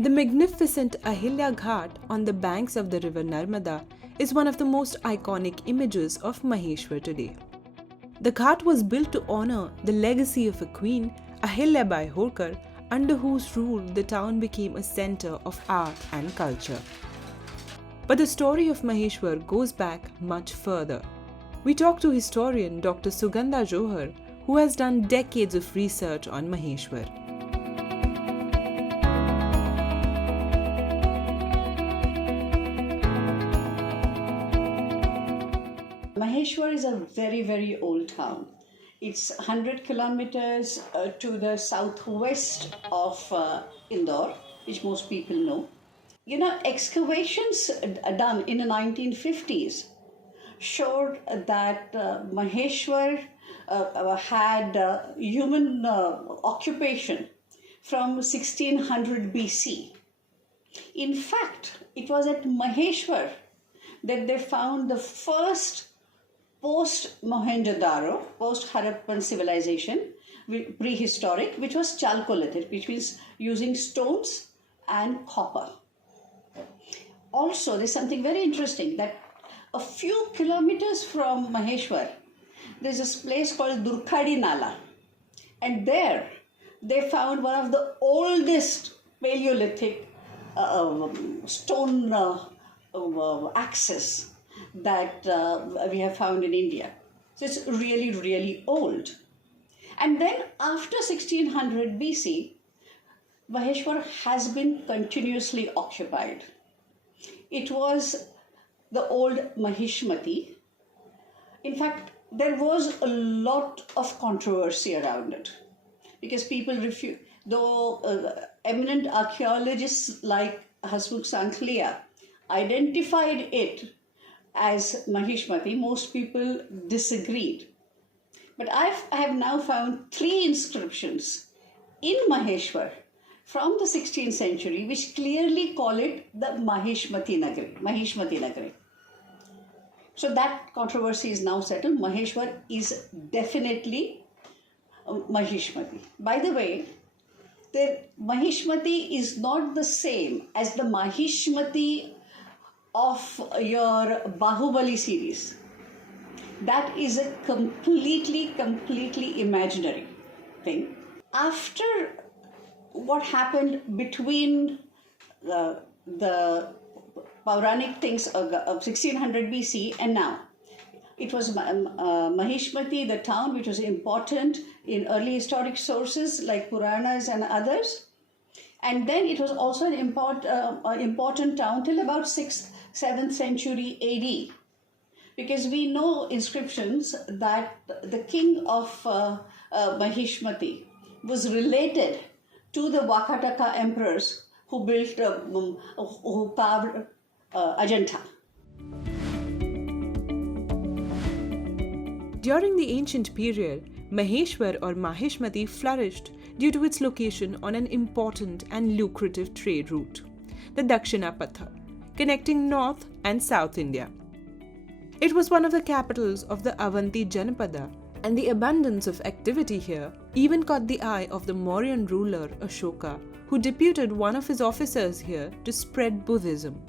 The magnificent Ahilyabai Ghat on the banks of the river Narmada is one of the most iconic images of Maheshwar today. The Ghat was built to honor the legacy of a queen, Ahilyabai Holkar, under whose rule the town became a center of art and culture. But the story of Maheshwar goes back much further. We talk to historian Dr Sugandha Johar, who has done decades of research on Maheshwar. Maheshwar is a very, very old town. It's 100 kilometers to the southwest of Indore, which most people know. You know, excavations done in the 1950s showed that Maheshwar had human occupation from 1600 BC. In fact, it was at Maheshwar that they found the first post-Mohenjo-daro, post-Harappan civilization, prehistoric, which was Chalcolithic, which means using stones and copper. Also, there's something very interesting that a few kilometers from Maheshwar, there's this place called Durkhadi Nala. And there, they found one of the oldest Paleolithic stone axes that we have found in India. So it's really, really old. And then after 1600 BC, Maheshwar has been continuously occupied. It was the old Mahishmati. In fact, there was a lot of controversy around it because people refuse, though eminent archaeologists like Hasmukh Sankliya identified it as Mahishmati, most people disagreed. But I have now found 3 inscriptions in Maheshwar from the 16th century which clearly call it the Mahishmati Nagari. So that controversy is now settled. Maheshwar is definitely Mahishmati. By the way, the Mahishmati is not the same as the Mahishmati of your Bahubali series. That is a completely imaginary thing. After what happened between the Pauranic things of 1600 BC and now, it was Mahishmati, the town, which was important in early historic sources like Puranas and others. And then it was also an important town till about 7th century AD, because we know inscriptions that the king of Mahishmati was related to the Vakataka emperors who built, who carved Ajanta. During the ancient period, Maheshwar or Mahishmati flourished due to its location on an important and lucrative trade route, the Dakshinapatha, connecting North and South India. It was one of the capitals of the Avanti Janapada, and the abundance of activity here even caught the eye of the Mauryan ruler Ashoka, who deputed one of his officers here to spread Buddhism.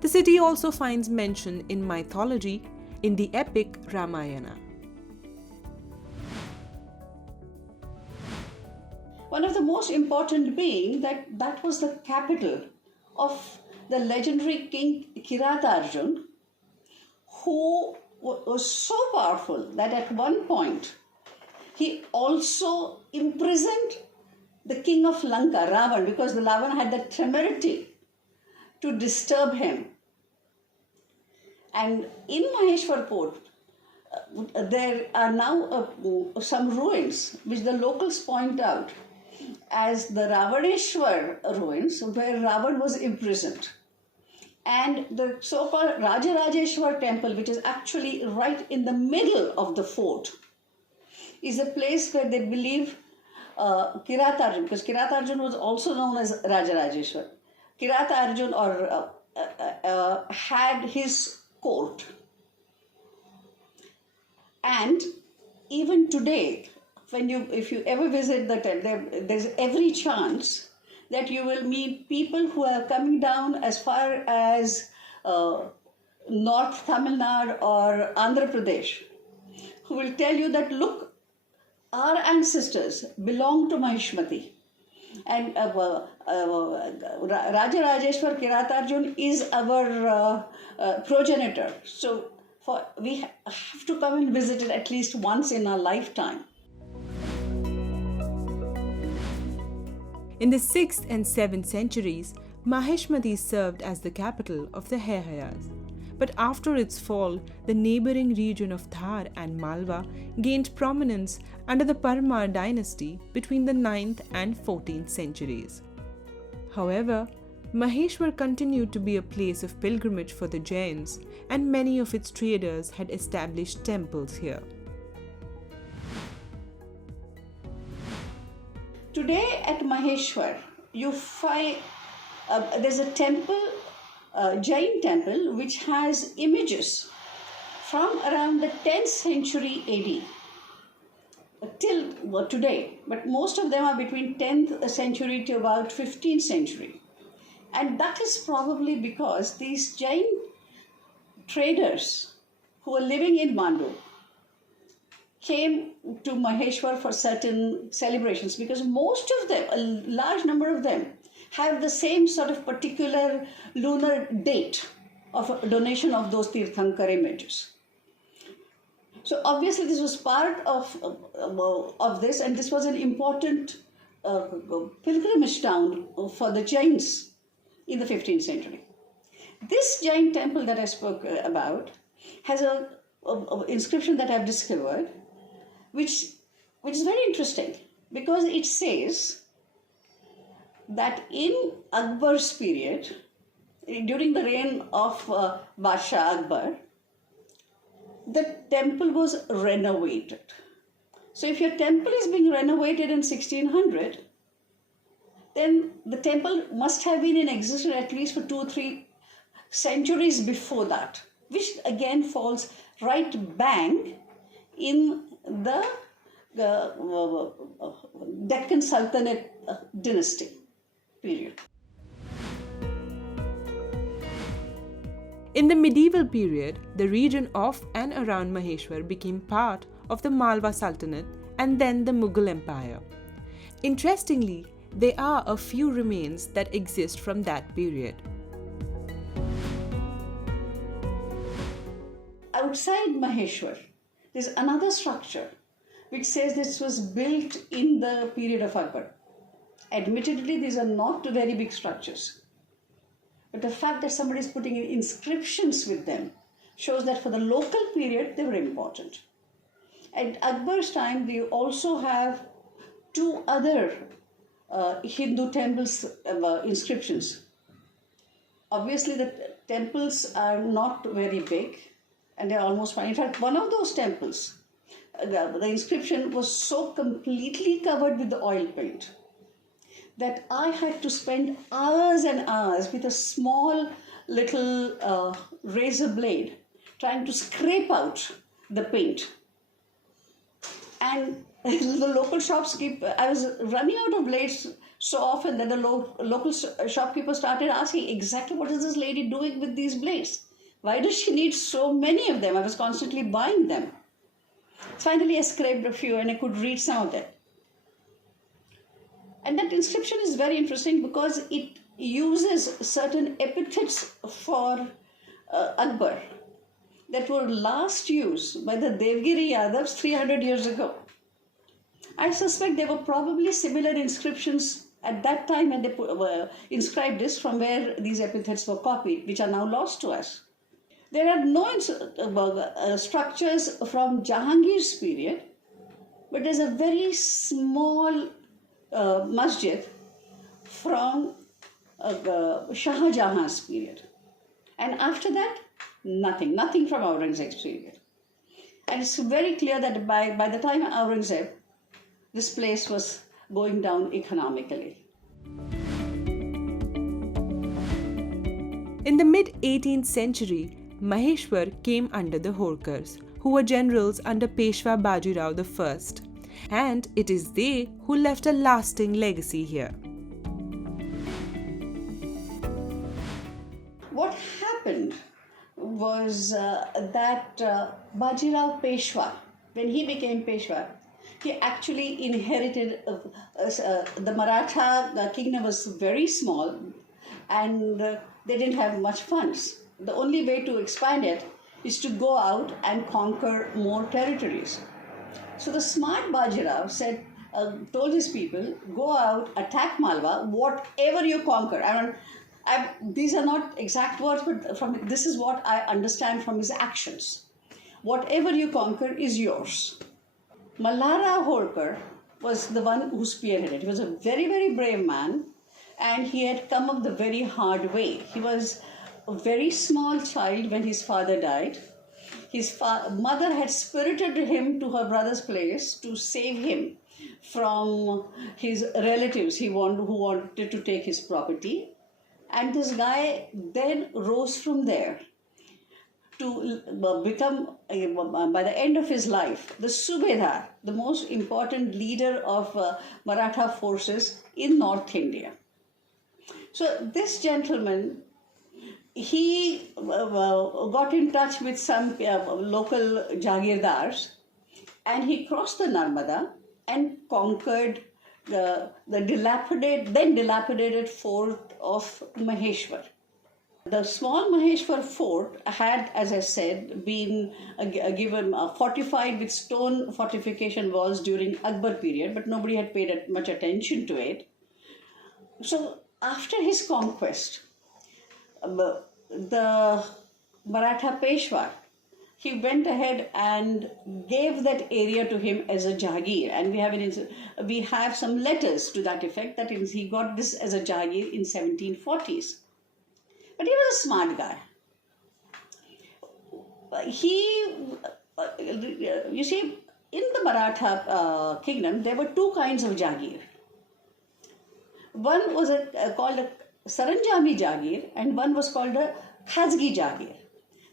The city also finds mention in mythology in the epic Ramayana. One of the most important being that was the capital of the legendary king Kiratarjun, who was so powerful that at one point he also imprisoned the king of Lanka, Ravan, because the Ravan had the temerity to disturb him. And in Maheshwar port, there are now some ruins which the locals point out as the Ravaneshwar ruins, where Ravan was imprisoned. And the so-called Rajarajeshwar Temple, which is actually right in the middle of the fort, is a place where they believe Kiratarjun, because Kiratarjun was also known as Rajarajeshwar. Kiratarjun had his court. And even today, if you ever visit the temple, there's every chance that you will meet people who are coming down as far as North Tamil Nadu or Andhra Pradesh, who will tell you that, look, our ancestors belong to Maheshmati. And Rajarajeshwar Kiratarjun is our progenitor. So we have to come and visit it at least once in our lifetime. In the 6th and 7th centuries, Maheshmati served as the capital of the Ahilyabayis. But after its fall, the neighboring region of Thar and Malwa gained prominence under the Parmar dynasty between the 9th and 14th centuries. However, Maheshwar continued to be a place of pilgrimage for the Jains, and many of its traders had established temples here. Today at Maheshwar, you find there's a temple, Jain temple, which has images from around the 10th century AD till today, but most of them are between 10th century to about 15th century. And that is probably because these Jain traders who were living in Mandu came to Maheshwar for certain celebrations, because most of them, a large number of them, have the same sort of particular lunar date of donation of those Tirthankar images. So obviously this was part of this, and this was an important pilgrimage town for the Jains in the 15th century. This Jain temple that I spoke about has an inscription that I've discovered, which is very interesting, because it says that in Akbar's period, during the reign of Badshah Akbar, the temple was renovated. So if your temple is being renovated in 1600, then the temple must have been in existence at least for 2 or 3 centuries before that, which again falls right bang in the Deccan Sultanate dynasty period. In the medieval period, the region of and around Maheshwar became part of the Malwa Sultanate and then the Mughal Empire. Interestingly, there are a few remains that exist from that period. Outside Maheshwar, there's another structure which says this was built in the period of Akbar. Admittedly, these are not very big structures, but the fact that somebody is putting in inscriptions with them shows that for the local period they were important. At Akbar's time, we also have 2 other Hindu temples inscriptions. Obviously, the temples are not very big, and they're almost fine. In fact, one of those temples, the inscription was so completely covered with the oil paint that I had to spend hours and hours with a small little razor blade trying to scrape out the paint. And the local shopkeeper, I was running out of blades so often that the local shopkeeper started asking, exactly what is this lady doing with these blades? Why does she need so many of them? I was constantly buying them. Finally, I scraped a few and I could read some of them. And that inscription is very interesting because it uses certain epithets for Akbar that were last used by the Devgiri Yadavs 300 years ago. I suspect there were probably similar inscriptions at that time when they inscribed this, from where these epithets were copied, which are now lost to us. There are no structures from Jahangir's period, but there's a very small masjid from Shah Jahan's period. And after that, nothing from Aurangzeb's period. And it's very clear that by the time Aurangzeb, this place was going down economically. In the mid-18th century, Maheshwar came under the Holkars, who were generals under Peshwa Bajirao I, and it is they who left a lasting legacy here. was that Bajirao Peshwa, when he became Peshwa, he actually inherited the Maratha kingdom was very small, and they didn't have much funds. The only way to expand it is to go out and conquer more territories. So the smart Bajirao said, told his people, go out, attack Malwa, whatever you conquer. These are not exact words, but this is what I understand from his actions. Whatever you conquer is yours. Maheshwari Holkar was the one who spearheaded it. He was a very, very brave man, and he had come up the very hard way. He was a very small child when his father died. His mother had spirited him to her brother's place to save him from his relatives who wanted to take his property. And this guy then rose from there to become, by the end of his life, the Subedar, the most important leader of Maratha forces in North India. So this gentleman, he got in touch with some local Jagirdars, and he crossed the Narmada and conquered the dilapidated fort of Maheshwar. The small Maheshwar fort had, as I said, been fortified with stone fortification walls during Akbar period, but nobody had paid much attention to it. So after his conquest, the Maratha Peshwa, he went ahead and gave that area to him as a Jagir, and we have some letters to that effect that he got this as a Jagir in 1740s. But he was a smart guy. You see, in the Maratha kingdom, there were two kinds of Jagir. One was called a Saranjami Jagir, and one was called a Khazgi Jagir.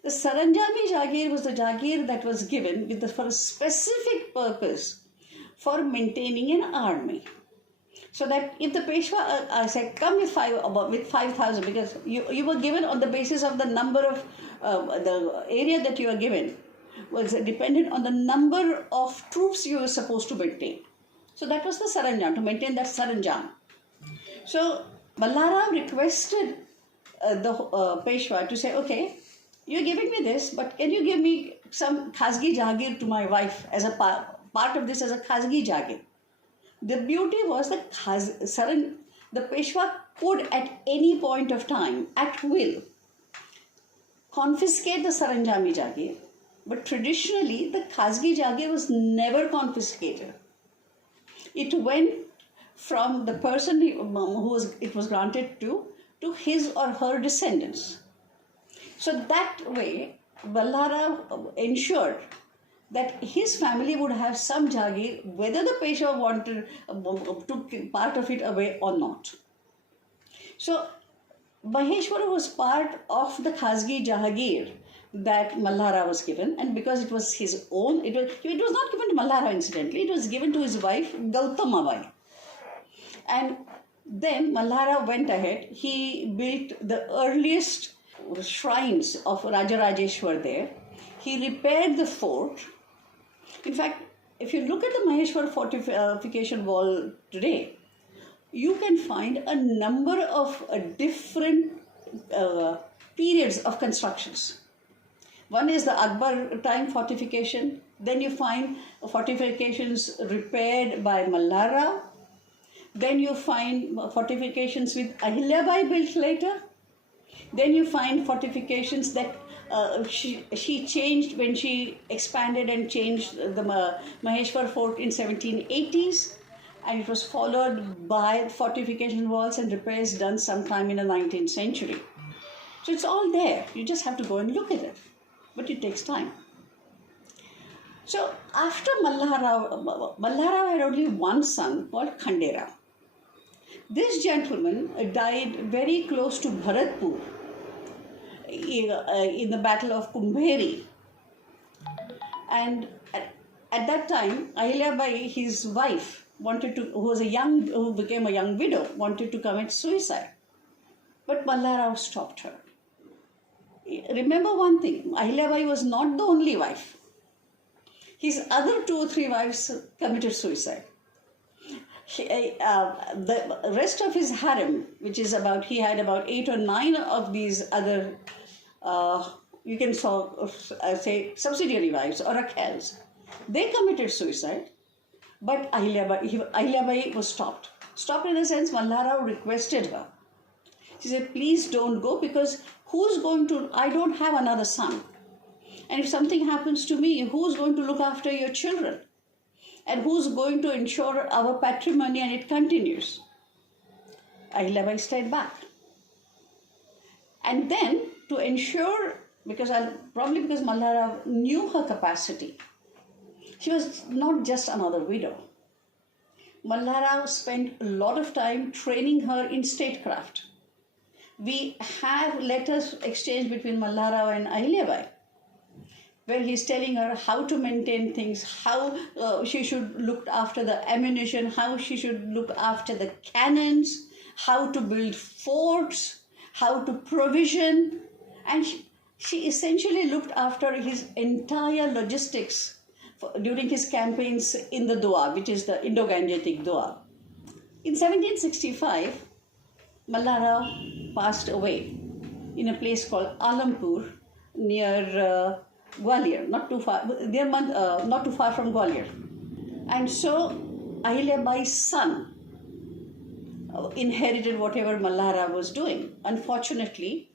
The Saranjami Jagir was the Jagir that was given for a specific purpose for maintaining an army. So that if the Peshwa said, come with 5,000, because you were given on the basis of the number of the area that you were given was dependent on the number of troops you were supposed to maintain. So that was the Saranjam, to maintain that Saranjam. So Maheshwar requested the Peshwa to say, okay, you're giving me this, but can you give me some Khazgi Jagir to my wife as a part of this as a Khazgi Jagir? The beauty was that the Peshwa could at any point of time, at will, confiscate the Saranjami Jagir, but traditionally the Khazgi Jagir was never confiscated. It went from the person it was granted to his or her descendants. So that way, Maheshwar ensured that his family would have some Jagir, whether the Peshwa wanted took part of it away or not. So Maheshwar was part of the Khazgi Jagir that Maheshwar was given, and because it was his own, it was not given to Maheshwar incidentally, it was given to his wife Gautamabai. And then Maheshwar went ahead, he built the earliest shrines of Rajarajeshwar there. He repaired the fort. In fact, if you look at the Maheshwar fortification wall today, you can find a number of different periods of constructions. One is the Akbar time fortification. Then you find fortifications repaired by Maheshwar. Then you find fortifications with Ahilyabai built later. Then you find fortifications that she changed when she expanded and changed the Maheshwar fort in 1780s, and it was followed by fortification walls and repairs done sometime in the 19th century. So it's all there. You just have to go and look at it, but it takes time. So after Maheshwar had only one son called Khandera. This gentleman died very close to Bharatpur in the Battle of Kumbheri. And at that time, Ahilyabai, his wife, who became a young widow, wanted to commit suicide. But Maheshwar stopped her. Remember one thing, Ahilyabai was not the only wife. His other 2 or 3 wives committed suicide. The rest of his harem, which is he had about 8 or 9 of these other, you can say subsidiary wives or rakels, they committed suicide. But Ahilyabai was stopped. Stopped in the sense Malhara requested her. She said, please don't go, because I don't have another son. And if something happens to me, who's going to look after your children? And who's going to ensure our patrimony and it continues? Ahilyabai stayed back. And then to ensure, probably because Malhara knew her capacity, she was not just another widow. Malhara spent a lot of time training her in statecraft. We have letters exchanged between Malhara and Ahilyabai, where he's telling her how to maintain things, how she should look after the ammunition, how she should look after the cannons, how to build forts, how to provision. And she essentially looked after his entire logistics during his campaigns in the Doab, which is the Indo-Gangetic Doab. In 1765, Malhara passed away in a place called Alampur near Gwalior, not too far from Gwalior. And so Ahilyabai's son inherited whatever Malhara was doing. Unfortunately,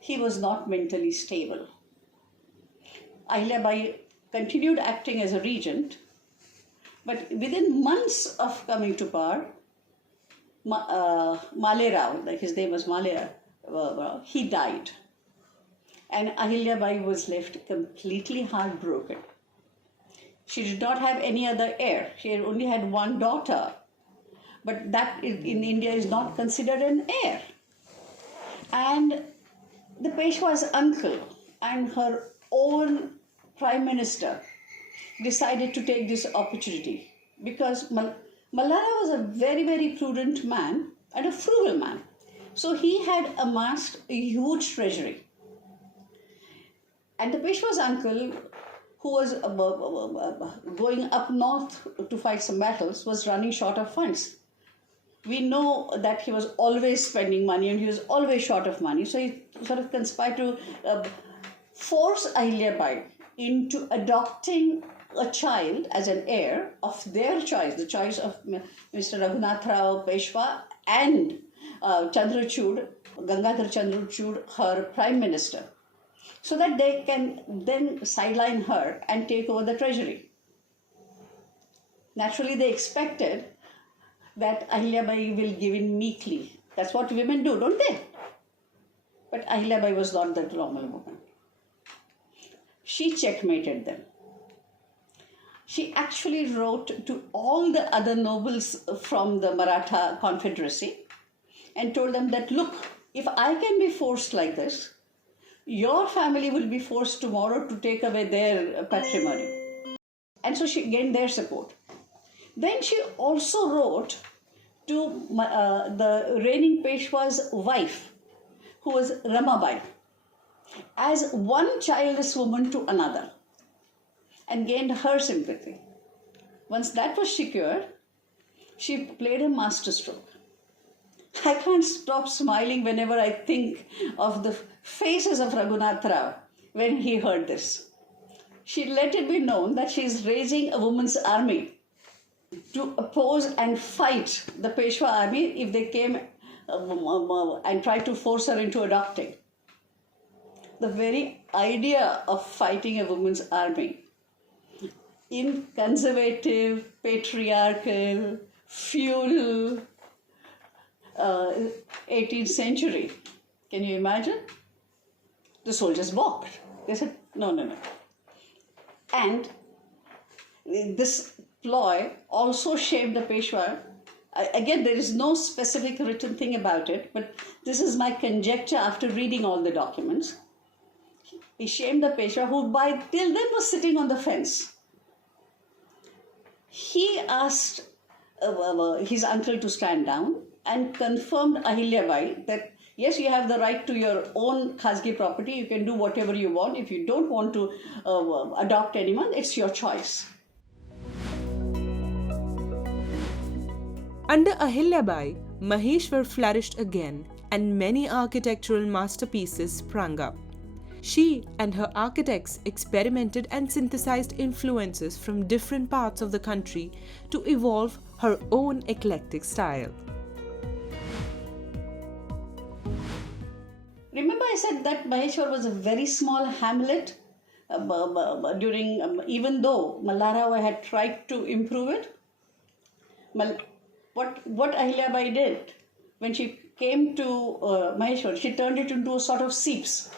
he was not mentally stable. Ahilyabai continued acting as a regent, but within months of coming to power, Male Rao, like his name was Male Rao, he died. And Ahilyabai was left completely heartbroken. She did not have any other heir. She only had one daughter, but that in India is not considered an heir. And the Peshwa's uncle and her own Prime Minister decided to take this opportunity, because Malhara was a very, very prudent man and a frugal man. So he had amassed a huge treasury. And the Peshwa's uncle, who was going up north to fight some battles, was running short of funds. We know that he was always spending money and he was always short of money. So he sort of conspired to force Ahilyabai into adopting a child as an heir of their choice, the choice of Mr. Raghunath Rao Peshwa and Gangadhar Chandrachud, her Prime Minister, so that they can then sideline her and take over the treasury. Naturally, they expected that Ahilyabai will give in meekly. That's what women do, don't they? But Ahilyabai was not that normal woman. She checkmated them. She actually wrote to all the other nobles from the Maratha Confederacy and told them that, look, if I can be forced like this, your family will be forced tomorrow to take away their patrimony. And so she gained their support. Then she also wrote to the reigning Peshwa's wife, who was Ramabai, as one childless woman to another, and gained her sympathy. Once that was secured, she played a masterstroke. I can't stop smiling whenever I think of the faces of Raghunath Rao when he heard this. She let it be known that she is raising a women's army to oppose and fight the Peshwa army if they came and tried to force her into adopting. The very idea of fighting a women's army in conservative, patriarchal, feudal 18th century, can you imagine? The soldiers balked. They said, no. And this ploy also shamed the Peshwa. Again, there is no specific written thing about it, but this is my conjecture after reading all the documents. He shamed the Peshwa, who till then was sitting on the fence. He asked his uncle to stand down and confirmed Ahilyabai that Yes, you have the right to your own khasgi property. You can do whatever you want. If you don't want to adopt anyone, it's your choice. Under Ahilyabai, Maheshwar flourished again and many architectural masterpieces sprang up. She and her architects experimented and synthesized influences from different parts of the country to evolve her own eclectic style. Remember I said that Maheshwar was a very small hamlet during, even though Mallarao had tried to improve it. What Ahilyabai did, when she came to Maheshwar, she turned it into a sort of seeps.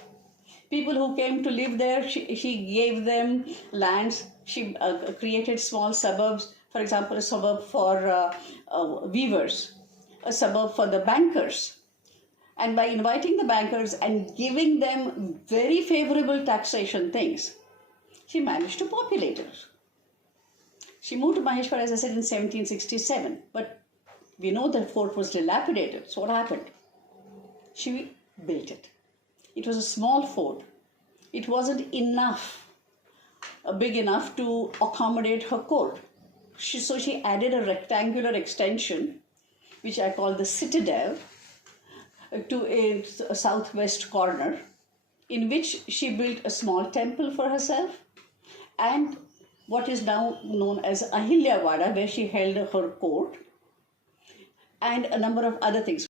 People who came to live there, she gave them lands. She created small suburbs, for example, a suburb for weavers, a suburb for the bankers. And by inviting the bankers and giving them very favorable taxation things, she managed to populate it. She moved to Maheshwar, as I said, in 1767. But we know the fort was dilapidated. So what happened? She built it. It was a small fort. It wasn't big enough to accommodate her court. So she added a rectangular extension, which I call the citadel, to a southwest corner, in which she built a small temple for herself and what is now known as Ahilyawada, where she held her court, and a number of other things.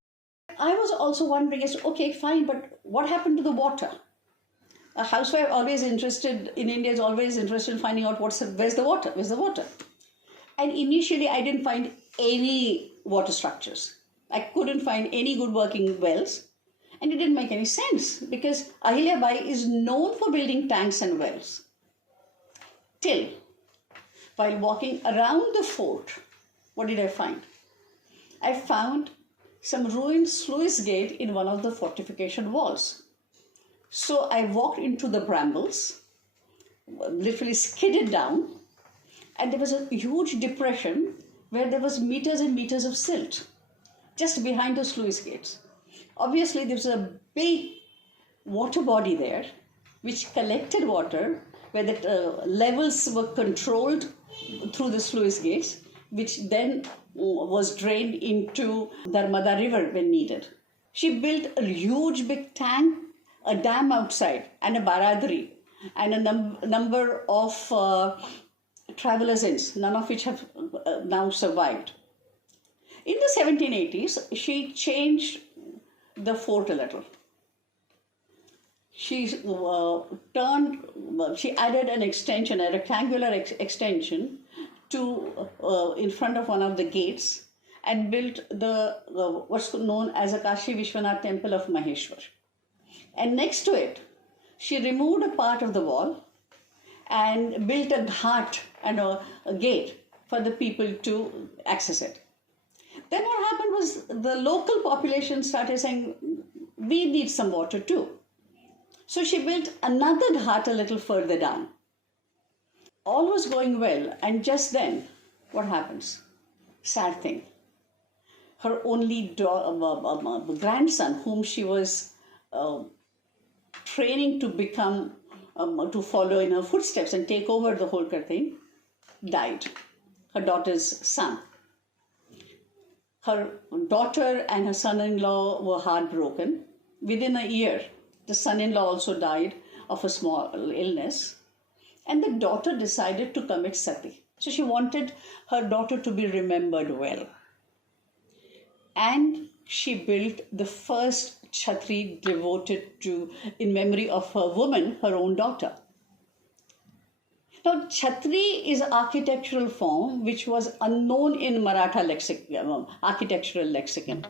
I was also wondering, okay, fine, but what happened to the water? A housewife in India is always interested in finding out where's the water? And initially I didn't find any water structures. I couldn't find any good working wells, and it didn't make any sense because Ahilyabai is known for building tanks and wells. Till, while walking around the fort, what did I find? I found some ruined sluice gate in one of the fortification walls. So I walked into the brambles, literally skidded down, and there was a huge depression where there was meters and meters of silt just behind those sluice gates. Obviously, there was a big water body there which collected water, where the levels were controlled through the sluice gates, which then was drained into Narmada river when needed. She built a huge big tank, a dam outside, and a baradari, and a number of travelers' inns, none of which have now survived. In the 1780s, she changed the fort a little. She added an extension, a rectangular extension to in front of one of the gates, and built what's known as a Kashi Vishwanath Temple of Maheshwar. And next to it, she removed a part of the wall and built a ghat and a gate for the people to access it. Then what happened was the local population started saying, we need some water too. So she built another ghat a little further down. All was going well, and just then, what happens? Sad thing. Her only grandson, whom she was training to become, to follow in her footsteps and take over the Holkar thing, died. Her daughter's son. Her daughter and her son-in-law were heartbroken. Within a year, the son-in-law also died of a small illness. And the daughter decided to commit sati. So she wanted her daughter to be remembered well. And she built the first chhatri devoted in memory of her woman, her own daughter. Now, chhatri is an architectural form which was unknown in Maratha architectural lexicon.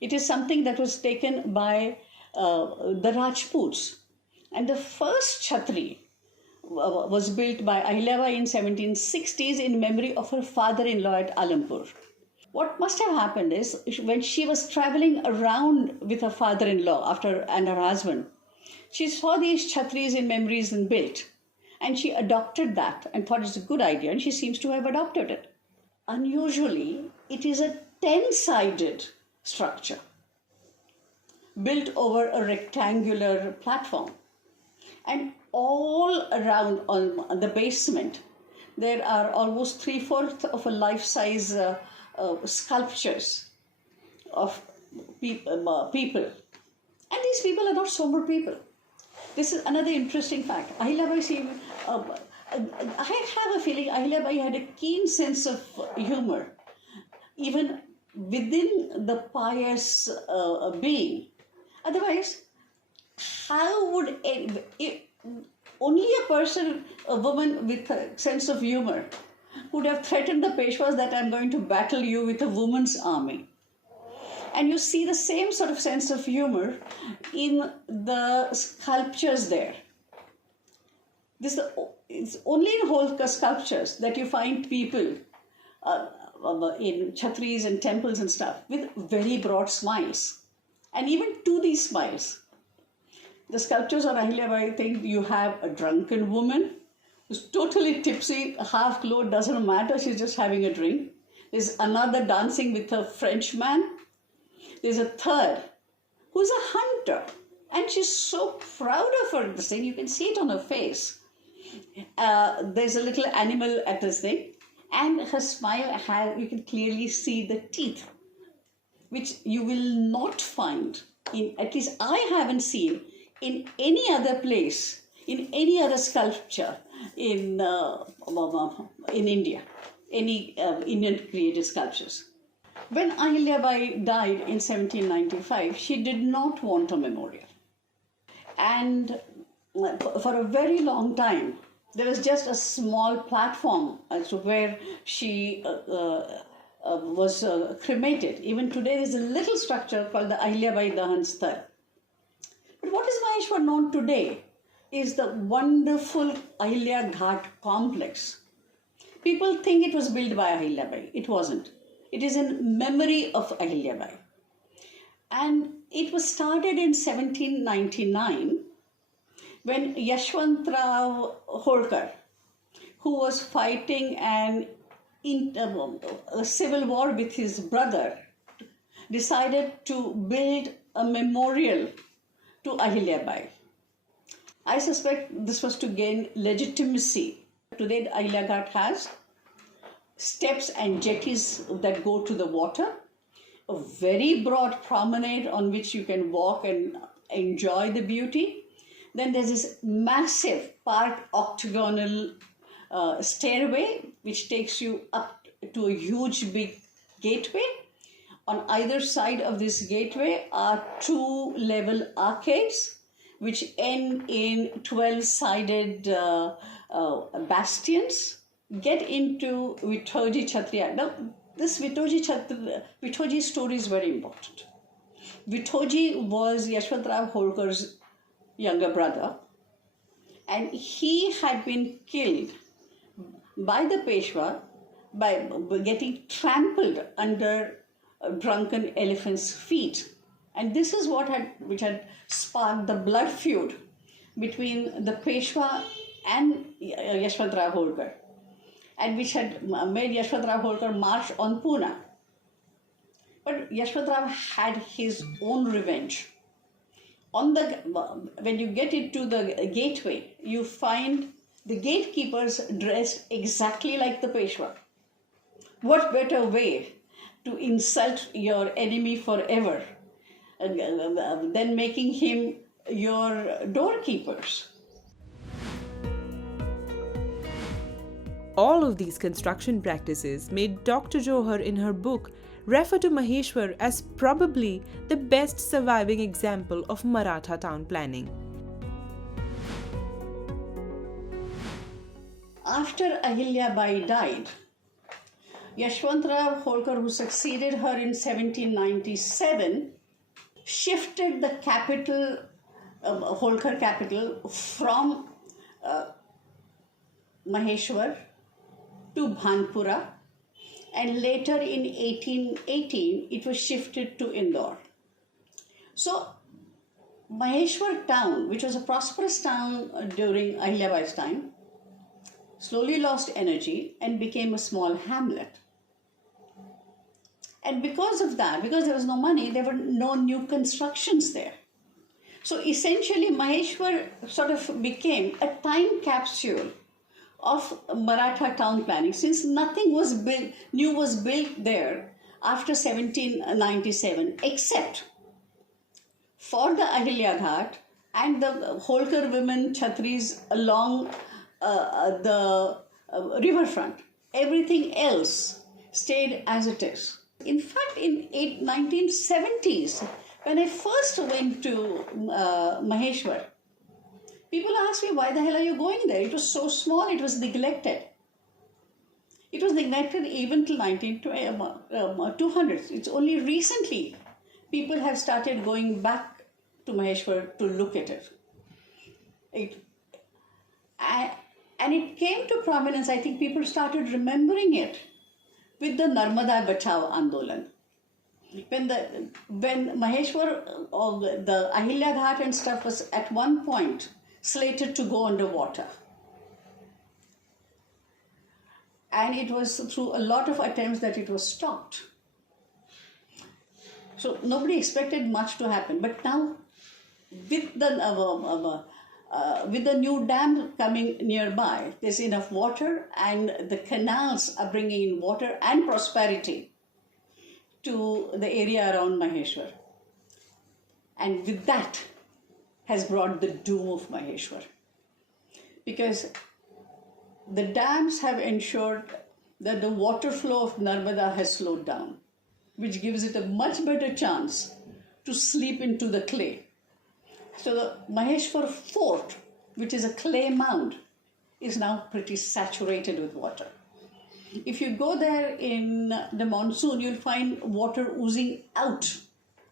It is something that was taken by the Rajputs. And the first chhatri was built by Ahilyabai in 1760s in memory of her father-in-law at Alampur. What must have happened is, when she was traveling around with her father-in-law and her husband, she saw these chhatris in memories and built. And she adopted that and thought it's a good idea, and she seems to have adopted it. Unusually, it is a 10-sided structure built over a rectangular platform. And all around on the basement, there are almost 3/4 of a life-size sculptures of people. And these people are not sober people. This is another interesting fact. Ahilyabai, I have a feeling Ahilyabai had a keen sense of humor, even within the pious being. Otherwise, how would only a woman with a sense of humor would have threatened the Peshwas that I'm going to battle you with a woman's army? And you see the same sort of sense of humor in the sculptures there. It's only in Holkar sculptures that you find people in chhatris and temples and stuff with very broad smiles. And even to these smiles, the sculptures on Ahilyabai think you have a drunken woman who's totally tipsy, half clothed, doesn't matter, she's just having a drink. There's another dancing with a Frenchman. There's a third who's a hunter, and she's so proud of her this thing, you can see it on her face. There's a little animal at this thing, and her smile you can clearly see the teeth, which you will not find at least I haven't seen in any other place, in any other sculpture in India, any Indian created sculptures. When Ahilyabai died in 1795, she did not want a memorial. And for a very long time, there was just a small platform as to where she was cremated. Even today, there's a little structure called the Ahilyabai Dahan Sthal. But what is Maheshwar known today is the wonderful Ahilyabai Ghat complex. People think it was built by Ahilyabai. It wasn't. It is in memory of Ahilyabai. And it was started in 1799 when Yashwant Rao Holkar, who was fighting a civil war with his brother, decided to build a memorial to Ahilyabai. I suspect this was to gain legitimacy. Today, Ahilyabai Ghat has steps and jetties that go to the water, a very broad promenade on which you can walk and enjoy the beauty. Then there's this massive parked octagonal stairway which takes you up to a huge big gateway. On either side of this gateway are 2-level arcades which end in 12-sided bastions. Get into Vithoji Kshatriya. Now, this Vithoji story is very important. Vithoji was Yashwant Rao Holkar's younger brother, and he had been killed by the Peshwa by getting trampled under a drunken elephant's feet. And this is which had sparked the blood feud between the Peshwa and Yashwant Rao Holkar, and which had made Yashwant Rao Holkar march on Pune. But Yashwant Rao had his own revenge. When you get into the gateway, you find the gatekeepers dressed exactly like the Peshwa. What better way to insult your enemy forever than making him your doorkeepers? All of these construction practices made Dr. Johar in her book refer to Maheshwar as probably the best surviving example of Maratha town planning. After Ahilyabai died, Yashwant Rao Holkar, who succeeded her in 1797, shifted the capital, Holkar capital, from Maheshwar to Bhanpura, and later in 1818 it was shifted to Indore. So Maheshwar town, which was a prosperous town during Ahilyabai's time, slowly lost energy and became a small hamlet. And because of that, because there was no money, there were no new constructions there. So essentially, Maheshwar sort of became a time capsule of Maratha town planning, since nothing was built, new was built there after 1797, except for the Ahilyabai Ghat and the Holkar women Chhatris along the riverfront. Everything else stayed as it is. In fact, in 1970s, when I first went to Maheshwar, people asked me, why the hell are you going there? It was so small, it was neglected. It was neglected even till 200s. It's only recently people have started going back to Maheshwar to look at it. And it came to prominence, I think people started remembering it with the Narmada Bachao Andolan. When Maheshwar, the Ahilyabai Ghat and stuff was at one point slated to go underwater. And it was through a lot of attempts that it was stopped. So nobody expected much to happen. But now, with the new dam coming nearby, there's enough water, and the canals are bringing in water and prosperity to the area around Maheshwar. And with that has brought the doom of Maheshwar. Because the dams have ensured that the water flow of Narmada has slowed down, which gives it a much better chance to slip into the clay. So the Maheshwar fort, which is a clay mound, is now pretty saturated with water. If you go there in the monsoon, you'll find water oozing out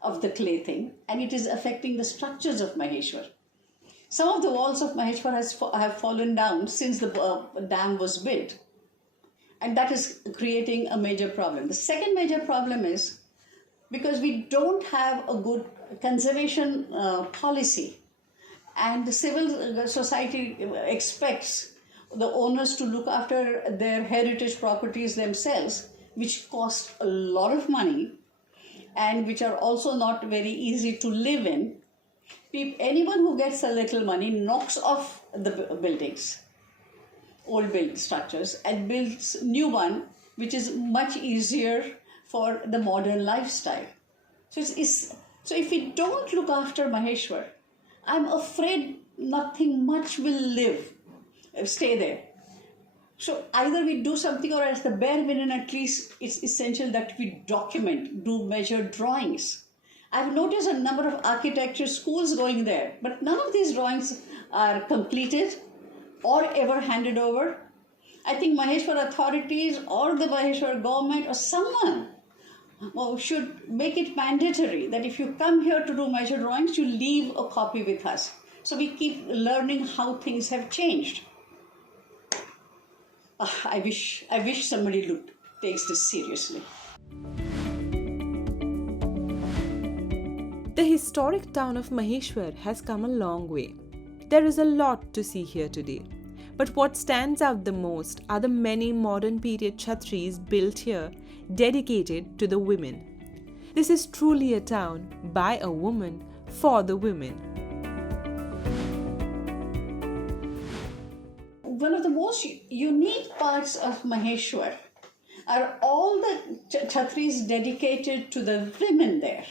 of the clay thing, and it is affecting the structures of Maheshwar. Some of the walls of Maheshwar have fallen down since the dam was built, and that is creating a major problem. The second major problem is because we don't have a good conservation policy, and the civil society expects the owners to look after their heritage properties themselves, which cost a lot of money and which are also not very easy to live in. Anyone who gets a little money knocks off the buildings, old built structures, and builds new one, which is much easier for the modern lifestyle. So if we don't look after Maheshwar, I'm afraid nothing much will stay there. So either we do something, or at the bare minimum, at least it's essential that we document, do measured drawings. I've noticed a number of architecture schools going there, but none of these drawings are completed or ever handed over. I think Maheshwar authorities or the Maheshwar government or someone should make it mandatory that if you come here to do measured drawings, you leave a copy with us. So we keep learning how things have changed. I wish somebody takes this seriously. The historic town of Maheshwar has come a long way. There is a lot to see here today. But what stands out the most are the many modern period chhatris built here, dedicated to the women. This is truly a town by a woman for the women. One of the most unique parts of Maheshwar are all the chhatris dedicated to the women there.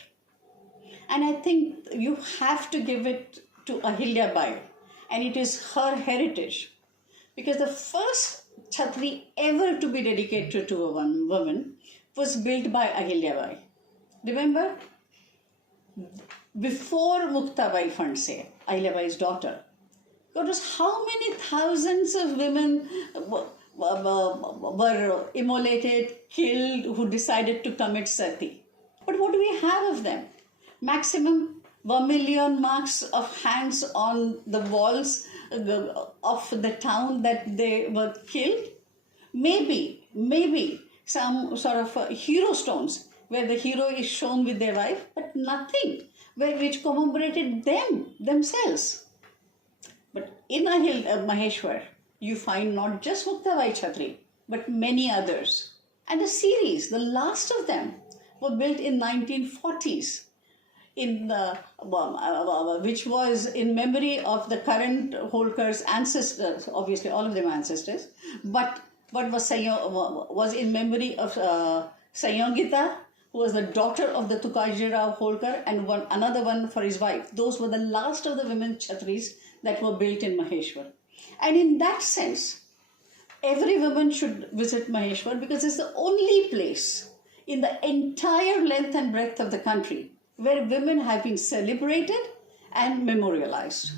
And I think you have to give it to Ahilyabai, and it is her heritage. Because the first chhatri ever to be dedicated to a woman was built by Ahilyabai. Remember? Before Muktabai Phandse, Ahilyabai's daughter. Notice how many thousands of women were immolated, killed, who decided to commit sati. But what do we have of them? Maximum 1 million marks of hands on the walls of the town that they were killed. Maybe some sort of hero stones where the hero is shown with their wife, but nothing which commemorated themselves. But in Maheshwar, you find not just Muktabai Chhatri, but many others. And the series, the last of them, were built in 1940s, in the which was in memory of the current Holkar's ancestors, obviously all of them ancestors, but what was in memory of Sanyogita, who was the daughter of the Tukaji Rao Holkar, and another one for his wife. Those were the last of the women Chhatris that were built in Maheshwar. And in that sense, every woman should visit Maheshwar, because it's the only place in the entire length and breadth of the country where women have been celebrated and memorialized.